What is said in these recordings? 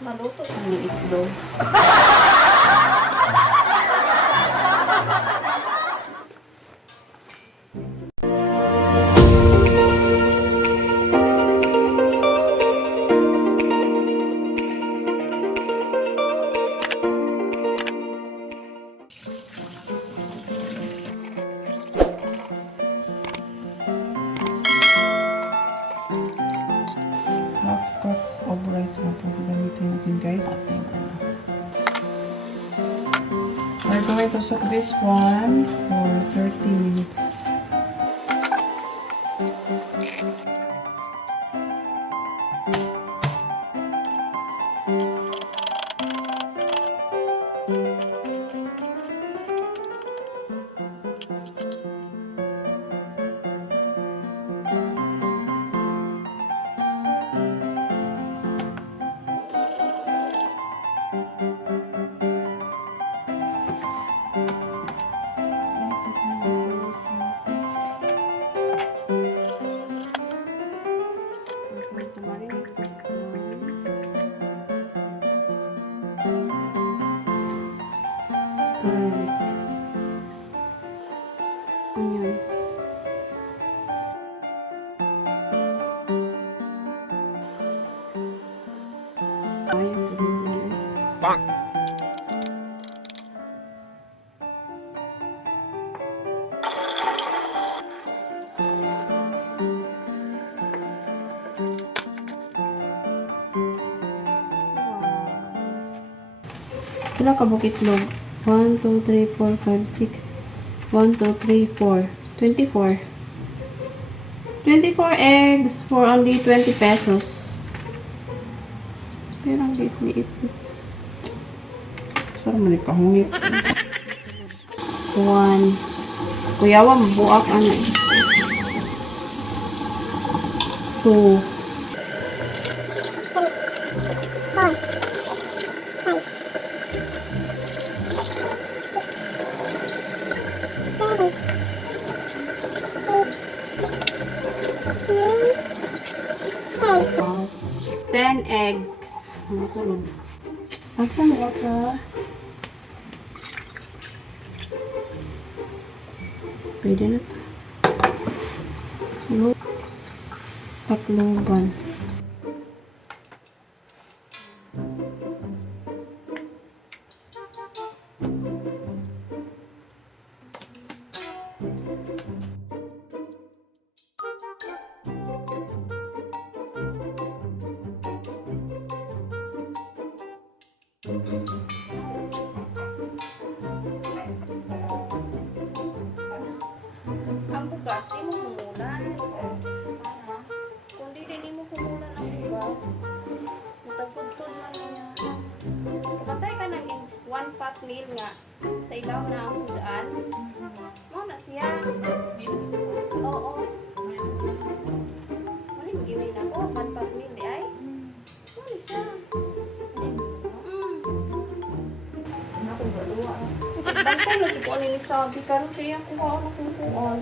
Maluto ang itlog. Half cup of rice na po gagamitin natin guys. Ating we're going to soak this one for 30 minutes. Garlic, onions, ayun sa bang. Pila ka bukit itlog? 1, 2, 3, 4, 5, 6. 1, 2, 3, 4. 24. 24 eggs for only 20 pesos. Pero ang liit-liit. Sarap man ikahungit. 1. Kuyawa, mabuak ano eh. 2. Wow. 10 eggs. Masunod. Add some water. Pwede na. Takloban. Ang bugas, di mo kumulan. Kung di mo kumulan ang bugas, matagpudtod lang niya. Kapatay ka ng 1 pot meal nga sa ilaw na ang sudaan. Mo na siya. Oo. Mali mo gimay na ko, 1 pot meal di ay. Mali siya. Ako ba luwa? Bantay lang ko ano ni sabi karon kaya kuha ako kung kuon.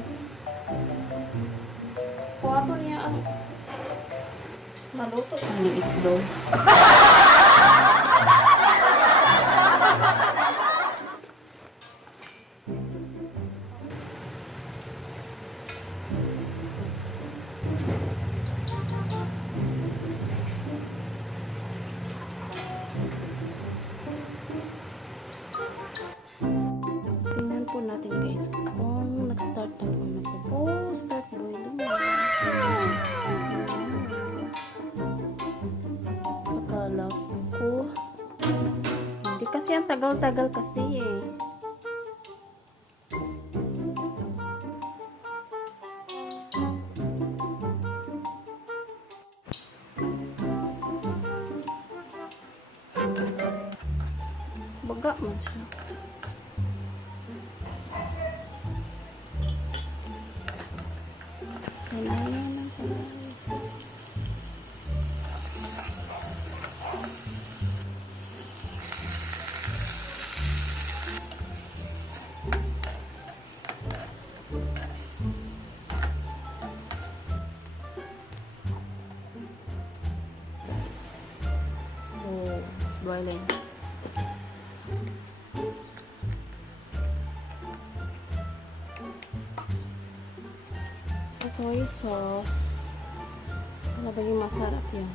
Kuha to niya ang maluto ang itlog. Tingnan po natin guys kung nag-start na po na po. Oh, start boiling na. Akala ko hindi kasi ang tagal-tagal kasi eh. Baga mo siya. Oh. It's boiling. Sa soy sauce. Para ba yung masarap yan?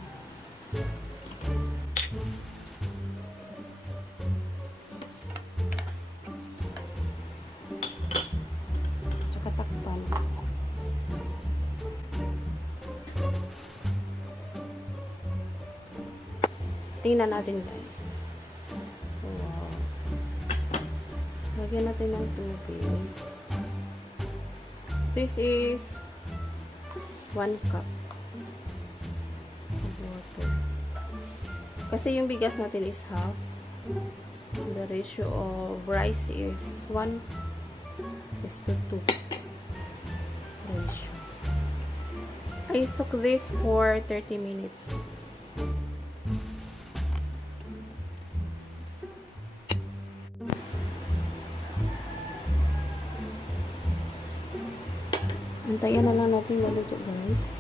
Tsaka takpan. Tingnan natin guys. Wow. Lagyan natin ng tubig. This is 1 cup of water. Kasi yung bigas natin is half. The ratio of rice is 1:2 ratio. I soak this for 30 minutes. Antayan na lang natin maluto guys.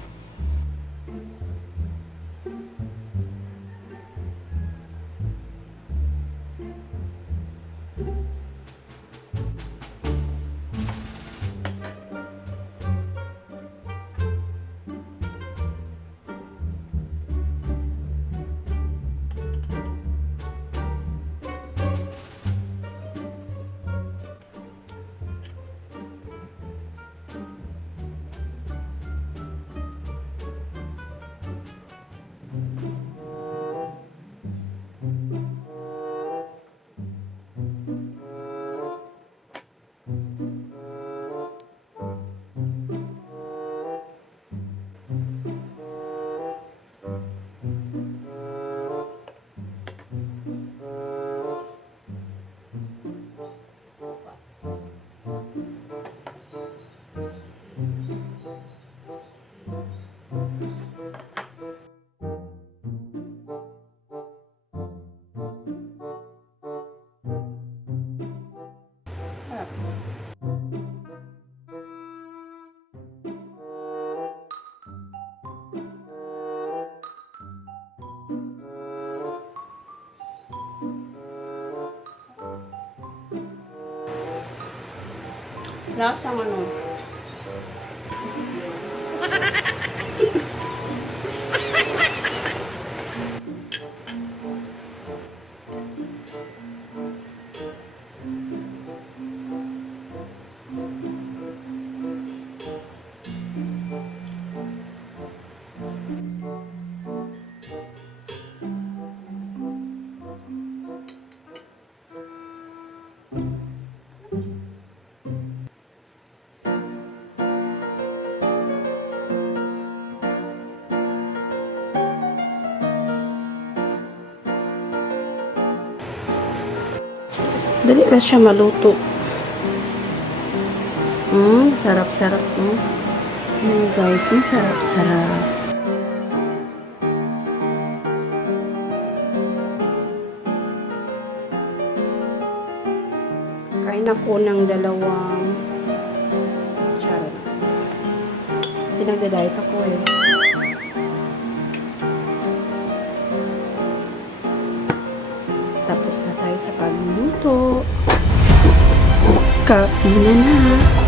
Lasang ano? Dali na siya maluto. Sarap-sarap. Ayan guys, sarap-sarap. Kain ako ng 2 charot. Kasi nagda-diet ako eh. Tapos na tayo sa pagluluto. Kainan na.